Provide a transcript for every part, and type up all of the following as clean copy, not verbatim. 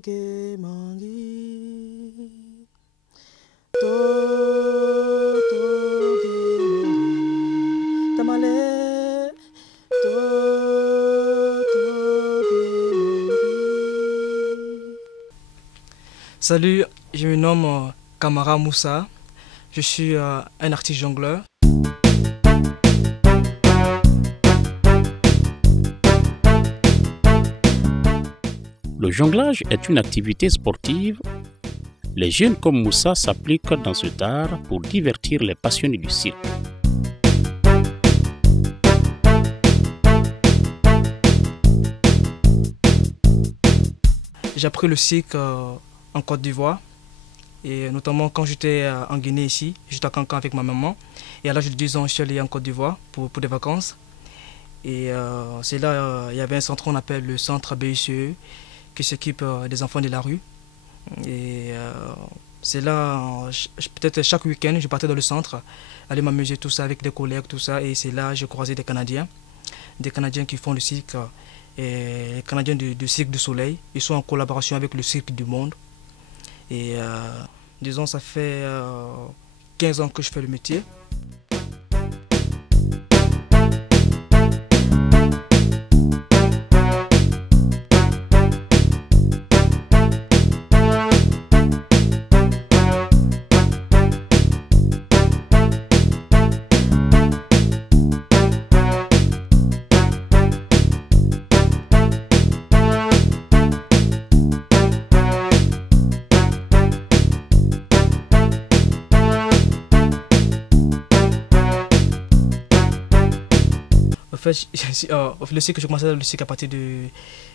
toge mangi, tamale, Salut, je me nomme Kamara Moussa, je suis un artiste jongleur. Le jonglage est une activité sportive. Les jeunes comme Moussa s'appliquent dans cet art pour divertir les passionnés du cirque. J'ai appris le cirque en Côte d'Ivoire, et notamment quand j'étais en Guinée ici, j'étais à Cancan avec ma maman. Et à l'âge de 10 ans, je suis allé en Côte d'Ivoire pour des vacances. Et c'est là, il y avait un centre qu'on appelle le centre BICE, qui s'occupe des enfants de la rue. Et c'est là, peut-être chaque week-end, je partais dans le centre, aller m'amuser tout ça avec des collègues, tout ça. Et c'est là que j'ai croisé des Canadiens qui font le cirque, et les Canadiens du Cirque du Soleil. Ils sont en collaboration avec le Cirque du Monde. Et disons, ça fait 15 ans que je fais le métier. En fait, le cirque, j'ai commencé le cirque à partir de,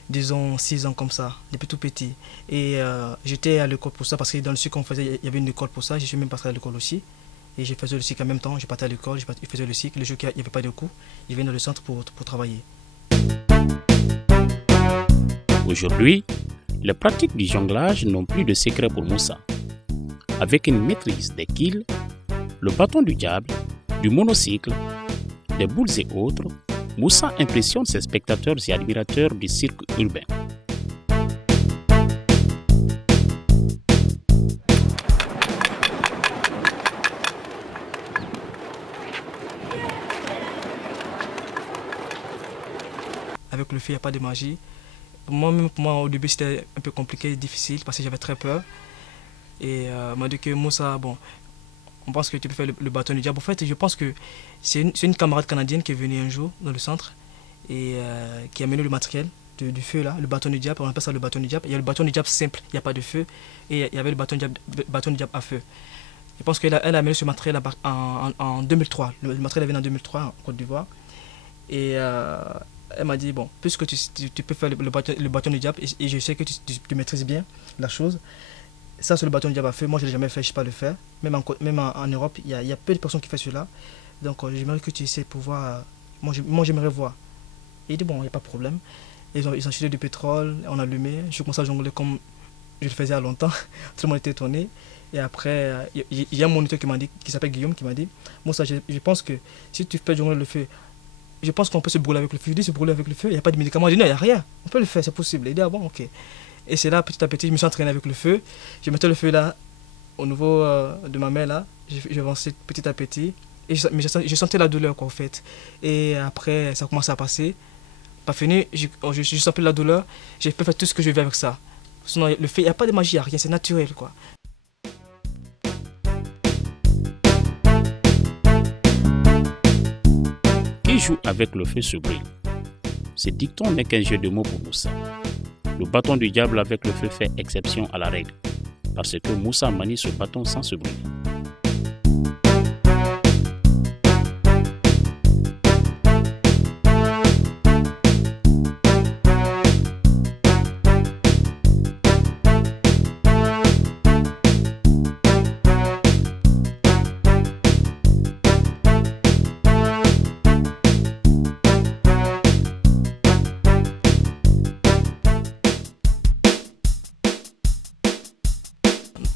disons, 6 ans comme ça, depuis tout petit. Et j'étais à l'école pour ça, parce que dans le cirque qu'on faisait, il y avait une école pour ça. Je suis même passé à l'école aussi. Et je faisais le cirque en même temps. Je partais à l'école, je faisais le cirque. Le jour qu'il n'y avait pas de cours, je venais dans le centre pour travailler. Aujourd'hui, les pratiques du jonglage n'ont plus de secret pour Moussa. Avec une maîtrise des quilles, le bâton du diable, du monocycle, des boules et autres, Moussa impressionne ses spectateurs et admirateurs du cirque urbain. Avec le feu, il n'y a pas de magie. Pour moi, au début, c'était un peu compliqué, difficile, parce que j'avais très peur. Et on m'a dit que Moussa, bon, on pense que tu peux faire le bâton du diable. En fait, je pense que c'est une camarade canadienne qui est venue un jour dans le centre et qui a mené le matériel du feu là, le bâton du diable. On appelle ça le bâton du diable. Il y a le bâton du diable simple, il n'y a pas de feu. Et il y avait le bâton du diable à feu. Je pense qu'elle a mené ce matériel en 2003. Le matériel est venu en 2003 en Côte d'Ivoire. Et elle m'a dit, bon, puisque tu peux faire le bâton du diable et je sais que tu maîtrises bien la chose. Ça, c'est le bâton du diable à feu. Moi, je ne l'ai jamais fait, je ne sais pas le faire. Même en Europe, il y a peu de personnes qui font cela. Donc, j'aimerais que tu essaies pour voir. Moi, j'aimerais voir. Et il dit, bon, il n'y a pas de problème. Ils ont acheté du pétrole, on a allumé. Je commençais à jongler comme je le faisais à longtemps. Tout le monde était étonné. Et après, il y a un moniteur qui s'appelle Guillaume, qui m'a dit, moi, ça, je pense que si tu fais jongler le feu, je pense qu'on peut se brûler avec le feu. Je dis, se brûler avec le feu, il n'y a pas de médicaments. Je dis, non, il n'y a rien. On peut le faire, c'est possible. Il dit, ah bon, ok. Et c'est là, petit à petit, je me suis entraîné avec le feu. Je mettais le feu là, au niveau de ma main là. J'avançais petit à petit. Et je sentais la douleur, quoi, en fait. Et après, ça commençait à passer. Pas fini, je sentais la douleur. J'ai pu faire tout ce que je veux avec ça. Sinon, le feu, il n'y a pas de magie, il n'y a rien, c'est naturel, quoi. Qui joue avec le feu se brûle. Ce dicton n'est qu'un jeu de mots pour Moussa. Le bâton du diable avec le feu fait exception à la règle, parce que Moussa manie ce bâton sans se brûler.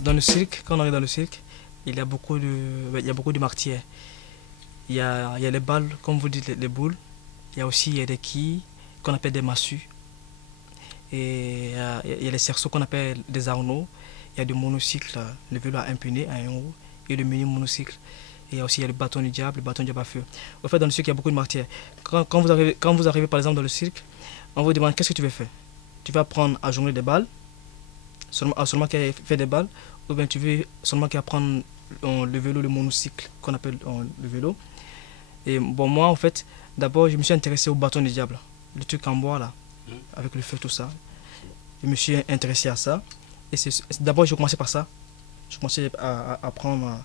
Dans le cirque, quand on arrive dans le cirque, il y a beaucoup de martyrs. Il y a les balles, comme vous dites, les boules. Il y a aussi des quilles qu'on appelle des massues. Et il y a les cerceaux qu'on appelle des arnaud. Il y a des monocycles, le vélo à un pneu, à un haut, et le mini monocycle. Et aussi il y a le bâton du diable, à feu. En fait, dans le cirque, il y a beaucoup de matières. Quand vous arrivez par exemple dans le cirque, on vous demande qu'est-ce que tu veux faire. Tu vas apprendre à jongler des balles, seulement qu'à faire des balles, ou bien tu veux seulement qu'à apprendre le vélo, le monocycle qu'on appelle le vélo. Et bon, moi en fait, d'abord je me suis intéressé au bâton du diable, le truc en bois là, avec le feu, tout ça. Je me suis intéressé à ça. Et d'abord j'ai commencé par ça. Je commençais à apprendre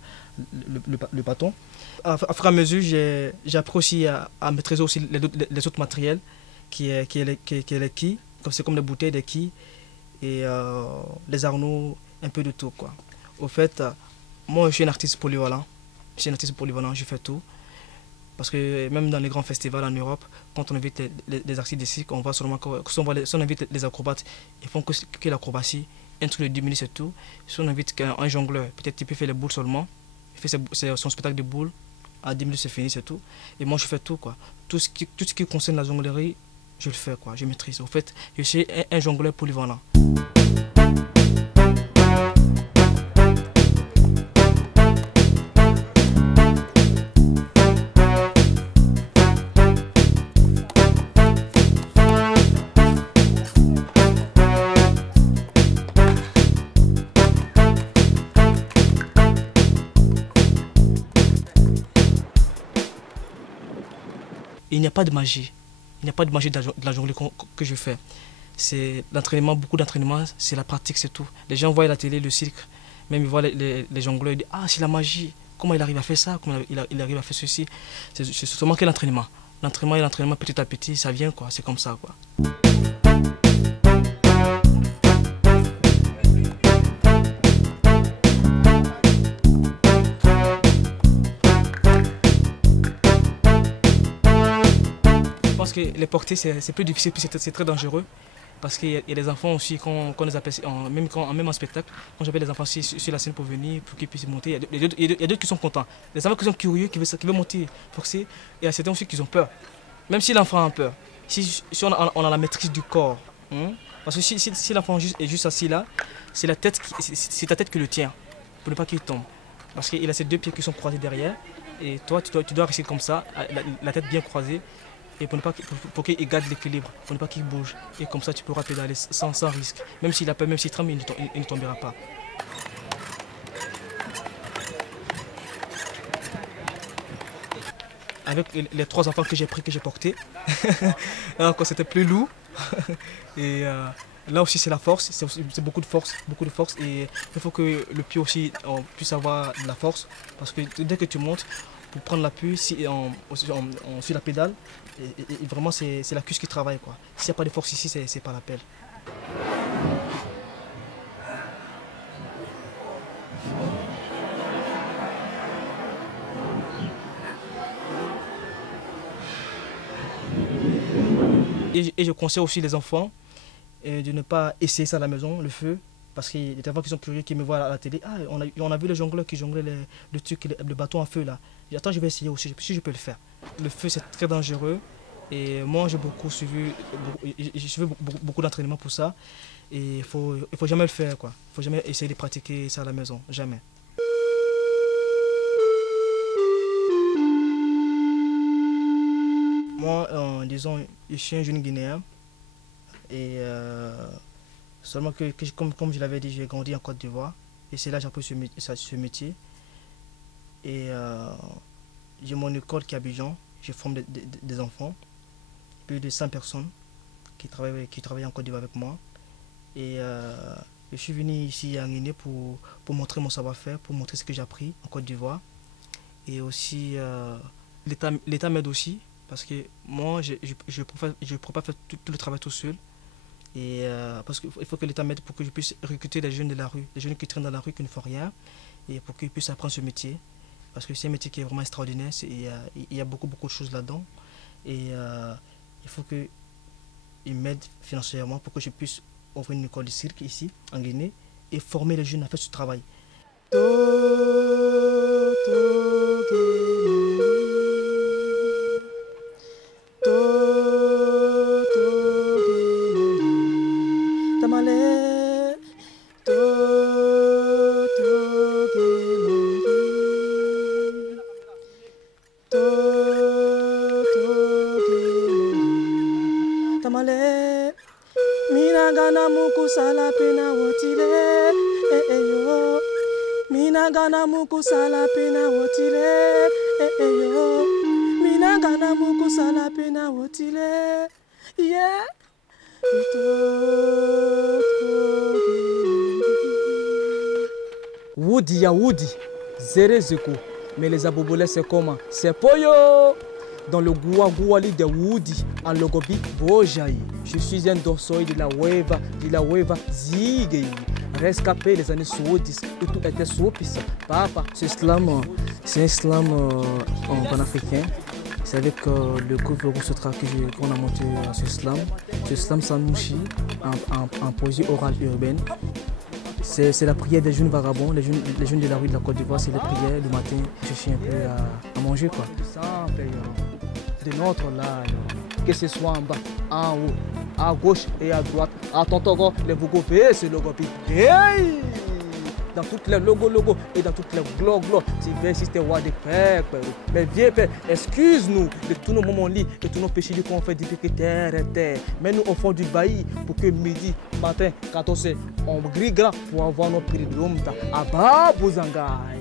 le bâton. À fur et à mesure, j'ai appris aussi à maîtriser aussi les autres matériels, qui est les quilles, c'est comme les bouteilles, des quilles, et les arnaud, un peu de tout, quoi. Au fait, moi je suis un artiste polyvalent. Je fais tout. Parce que même dans les grands festivals en Europe, quand on invite les artistes de cirque, on voit seulement que si on invite les acrobates, ils font que l'acrobatie, un truc de 10 minutes c'est tout. Si on invite un jongleur, peut-être il peut faire les boules seulement, il fait son spectacle de boules, à 10 minutes c'est fini, c'est tout. Et moi je fais tout, quoi. Tout ce qui concerne la jonglerie, je le fais, quoi. Je maîtrise. Au fait, je suis un jongleur polyvalent. Il n'y a pas de magie. Il n'y a pas de magie de la jonglerie que je fais. C'est l'entraînement, beaucoup d'entraînement, c'est la pratique, c'est tout. Les gens voient la télé, le cirque, même ils voient les jongleurs, ils disent ah, c'est la magie, comment il arrive à faire ça, comment il arrive à faire ceci. C'est seulement que l'entraînement. L'entraînement petit à petit, ça vient, quoi, c'est comme ça, quoi. Je pense que les porter c'est plus difficile, puis c'est très dangereux. Parce qu'il y a des enfants aussi, qu'on les appelle, même en spectacle, quand j'appelle les enfants sur la scène pour venir, pour qu'ils puissent monter, il y a d'autres qui sont contents. Les enfants qui sont curieux, qui veulent monter, forcer, et il y a certains aussi qui ont peur. Même si l'enfant a peur, si on a la maîtrise du corps, parce que si l'enfant est juste assis là, c'est ta tête qui le tient, pour ne pas qu'il tombe. Parce qu'il a ses deux pieds qui sont croisés derrière, et toi, tu dois rester comme ça, la tête bien croisée, et pour qu'il garde l'équilibre, pour ne pas qu'il bouge. Et comme ça, tu pourras pédaler sans risque. Même s'il a peur, même s'il tremble, il ne tombera pas. Avec les 3 enfants que j'ai pris, que j'ai portés, encore c'était plus lourd. Et là aussi, c'est la force, c'est beaucoup de force. Et il faut que le pied aussi puisse avoir de la force. Parce que dès que tu montes, pour prendre l'appui, on suit la pédale, et vraiment c'est la cuisse qui travaille, quoi. S'il n'y a pas de force ici, c'est pas la peine. Et je conseille aussi les enfants de ne pas essayer ça à la maison, le feu. Parce qu'il y a des enfants qui sont curieux, qui me voient à la télé. Ah, on a vu les jongleurs qui jonglaient le bâton en feu là. Attends, je vais essayer aussi, si je peux le faire. Le feu, c'est très dangereux. Et moi, j'ai suivi beaucoup d'entraînement pour ça. Et il faut jamais le faire, quoi. Il faut jamais essayer de pratiquer ça à la maison. Jamais. Moi, disons, je suis un jeune Guinéen. Et seulement comme je l'avais dit, j'ai grandi en Côte d'Ivoire. Et c'est là que j'ai appris ce métier. Et j'ai mon école qui est à Abidjan. Je forme des enfants. Plus de 100 personnes qui travaillent en Côte d'Ivoire avec moi. Et je suis venu ici à Guinée pour montrer mon savoir-faire, pour montrer ce que j'ai appris en Côte d'Ivoire. Et aussi, l'État m'aide aussi. Parce que moi, je ne peux pas faire tout le travail tout seul. Et parce qu'il faut que l'État m'aide pour que je puisse recruter des jeunes de la rue, des jeunes qui traînent dans la rue, qui ne font rien, et pour qu'ils puissent apprendre ce métier. Parce que c'est un métier qui est vraiment extraordinaire, il y a beaucoup de choses là-dedans. Et il faut qu'ils m'aident financièrement pour que je puisse ouvrir une école de cirque ici, en Guinée, et former les jeunes à faire ce travail. Minagana muku sala pena wotile. Yo. Minagana muku sala pena wotile. Yo. Minagana muku sala pena wotile. Yeah. Woody ya Woody, Zere Zeko. Mais les abobolais c'est comment? C'est Poyo. Dans le Gouagouali de Woody, en Logobi Bojaï. Je suis un dorsoi de la Weva Zigei. Rescapé les années 70 et tout était soupis. Papa, ce slam, c'est un slam en panafricain. C'est avec le groupe Roussotra qu'on a monté ce slam. Ce slam Sanouchi en poésie orale urbaine. C'est la prière des jeunes vagabonds, les jeunes de la rue de la Côte d'Ivoire, c'est les prières le matin, chercher un peu à manger quoi. De notre là, que ce soit en bas, en haut, à gauche et à droite, à tonton, les Bougos, c'est le gopi. Hey! Dans toutes les logos et dans toutes les glo, tu veux si c'était roi de père. Mais viens père, excuse-nous de tous nos moments lits, de tous nos péchés qu'on fait depuis terre. Mais nous au fond du bailli pour que midi, matin, 14h, on grille grand pour avoir notre prix de l'homme à Babou Zangaï.